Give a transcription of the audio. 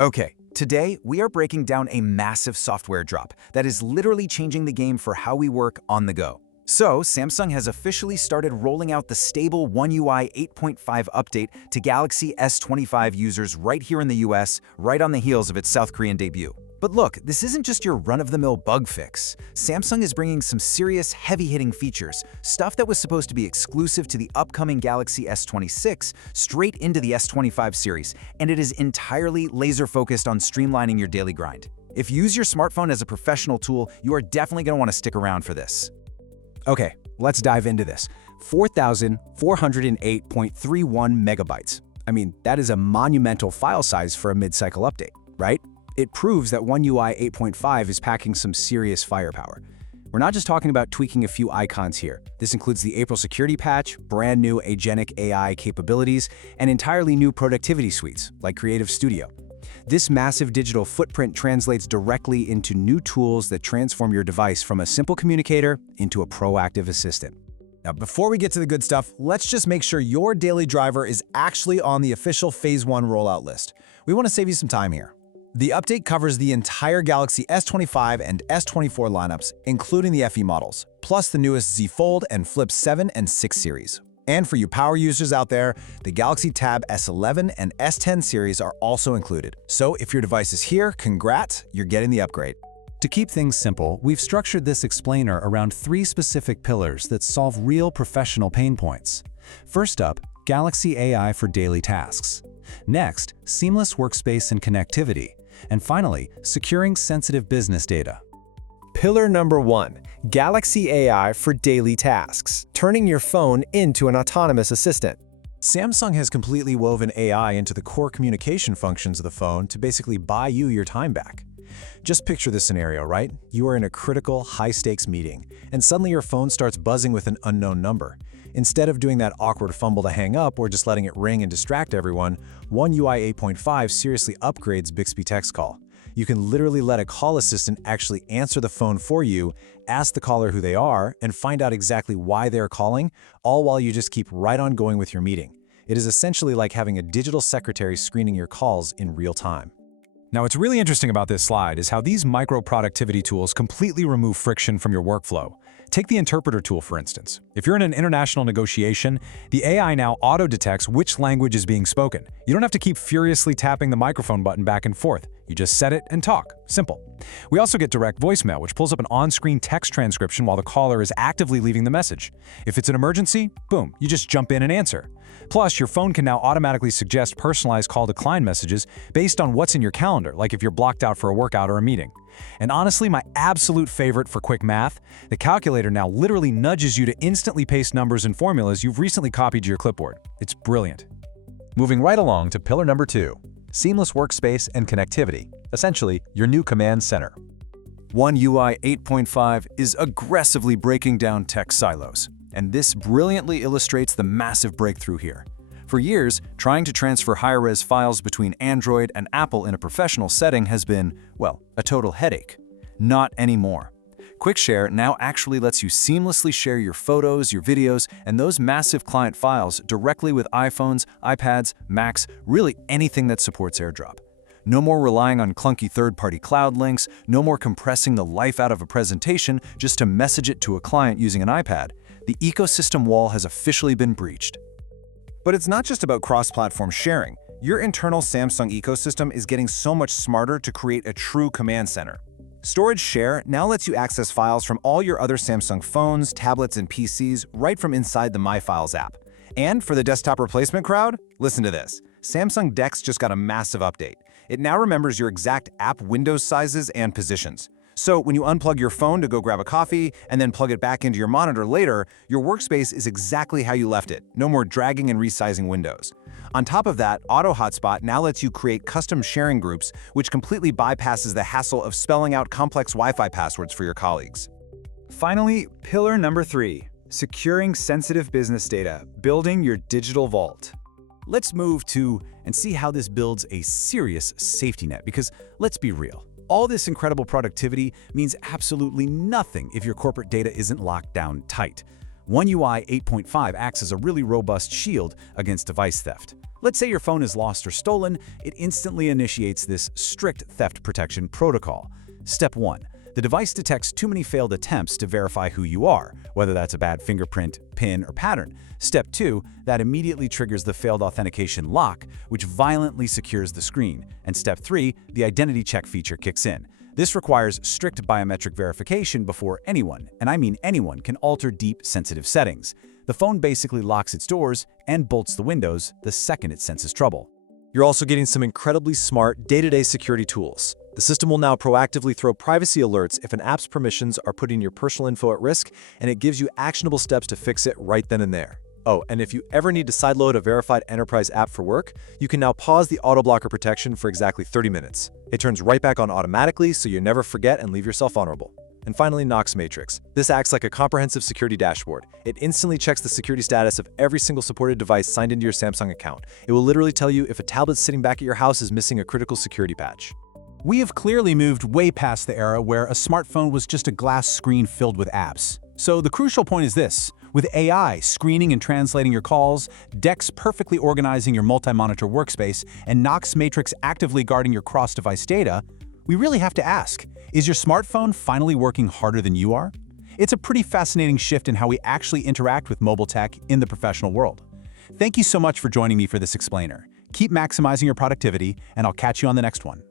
Okay, today we are breaking down a massive software drop that is literally changing the game for how we work on the go. So, Samsung has officially started rolling out the stable One UI 8.5 update to Galaxy S25 users right here in the US, right on the heels of its South Korean debut. But look, this isn't just your run-of-the-mill bug fix. Samsung is bringing some serious heavy-hitting features, stuff that was supposed to be exclusive to the upcoming Galaxy S26, straight into the S25 series, and it is entirely laser-focused on streamlining your daily grind. If you use your smartphone as a professional tool, you are definitely going to want to stick around for this. Okay, let's dive into this. 4,408.31 megabytes. I mean, that is a monumental file size for a mid-cycle update, right? It proves that One UI 8.5 is packing some serious firepower. We're not just talking about tweaking a few icons here. This includes the April security patch, brand new Agentic AI capabilities, and entirely new productivity suites, like Creative Studio. This massive digital footprint translates directly into new tools that transform your device from a simple communicator into a proactive assistant. Now, before we get to the good stuff, let's just make sure your daily driver is actually on the official Phase 1 rollout list. We want to save you some time here. The update covers the entire Galaxy S25 and S24 lineups, including the FE models, plus the newest Z Fold and Flip 7 and 6 series. And for you power users out there, the Galaxy Tab S11 and S10 series are also included. So if your device is here, congrats, you're getting the upgrade. To keep things simple, we've structured this explainer around three specific pillars that solve real professional pain points. First up, Galaxy AI for daily tasks. Next, seamless workspace and connectivity. And finally, securing sensitive business data. Pillar number 1, Galaxy AI for daily tasks, turning your phone into an autonomous assistant. Samsung has completely woven AI into the core communication functions of the phone to basically buy you your time back. Just picture this scenario, right? You are in a critical, high-stakes meeting, and suddenly your phone starts buzzing with an unknown number. Instead of doing that awkward fumble to hang up or just letting it ring and distract everyone, One UI 8.5 seriously upgrades Bixby Text Call. You can literally let a call assistant actually answer the phone for you, ask the caller who they are, and find out exactly why they're calling, all while you just keep right on going with your meeting. It is essentially like having a digital secretary screening your calls in real time. Now, what's really interesting about this slide is how these micro-productivity tools completely remove friction from your workflow. Take the interpreter tool, for instance. If you're in an international negotiation, the AI now auto-detects which language is being spoken. You don't have to keep furiously tapping the microphone button back and forth. You just set it and talk. Simple. We also get direct voicemail, which pulls up an on-screen text transcription while the caller is actively leaving the message. If it's an emergency, boom, you just jump in and answer. Plus, your phone can now automatically suggest personalized call decline messages based on what's in your calendar, like if you're blocked out for a workout or a meeting. And honestly, my absolute favorite for quick math, the calculator now literally nudges you to instantly paste numbers and formulas you've recently copied to your clipboard. It's brilliant. Moving right along to pillar number 2, seamless workspace and connectivity, essentially your new command center. One UI 8.5 is aggressively breaking down tech silos, and this brilliantly illustrates the massive breakthrough here. For years, trying to transfer high-res files between Android and Apple in a professional setting has been, well, a total headache. Not anymore. QuickShare now actually lets you seamlessly share your photos, your videos, and those massive client files directly with iPhones, iPads, Macs, really anything that supports AirDrop. No more relying on clunky third-party cloud links, no more compressing the life out of a presentation just to message it to a client using an iPad. The ecosystem wall has officially been breached. But it's not just about cross-platform sharing. Your internal Samsung ecosystem is getting so much smarter to create a true command center. Storage Share now lets you access files from all your other Samsung phones, tablets, and PCs right from inside the My Files app. And for the desktop replacement crowd, listen to this. Samsung DeX just got a massive update. It now remembers your exact app window sizes and positions. So when you unplug your phone to go grab a coffee and then plug it back into your monitor later, your workspace is exactly how you left it. No more dragging and resizing windows. On top of that, Auto Hotspot now lets you create custom sharing groups, which completely bypasses the hassle of spelling out complex Wi-Fi passwords for your colleagues. Finally, pillar number 3, securing sensitive business data, building your digital vault. Let's move to and see how this builds a serious safety net, because let's be real. All this incredible productivity means absolutely nothing if your corporate data isn't locked down tight. One UI 8.5 acts as a really robust shield against device theft. Let's say your phone is lost or stolen, it instantly initiates this strict theft protection protocol. Step 1. The device detects too many failed attempts to verify who you are, whether that's a bad fingerprint, PIN, or pattern. Step 2. That immediately triggers the failed authentication lock, which violently secures the screen. And Step 3. The identity check feature kicks in. This requires strict biometric verification before anyone, and I mean anyone, can alter deep, sensitive settings. The phone basically locks its doors and bolts the windows the second it senses trouble. You're also getting some incredibly smart day-to-day security tools. The system will now proactively throw privacy alerts if an app's permissions are putting your personal info at risk, and it gives you actionable steps to fix it right then and there. Oh, and if you ever need to sideload a verified enterprise app for work, you can now pause the auto-blocker protection for exactly 30 minutes. It turns right back on automatically so you never forget and leave yourself vulnerable. And finally, Knox Matrix. This acts like a comprehensive security dashboard. It instantly checks the security status of every single supported device signed into your Samsung account. It will literally tell you if a tablet sitting back at your house is missing a critical security patch. We have clearly moved way past the era where a smartphone was just a glass screen filled with apps. So the crucial point is this. With AI screening and translating your calls, DeX perfectly organizing your multi-monitor workspace, and Knox Matrix actively guarding your cross-device data, we really have to ask, is your smartphone finally working harder than you are? It's a pretty fascinating shift in how we actually interact with mobile tech in the professional world. Thank you so much for joining me for this explainer. Keep maximizing your productivity, and I'll catch you on the next one.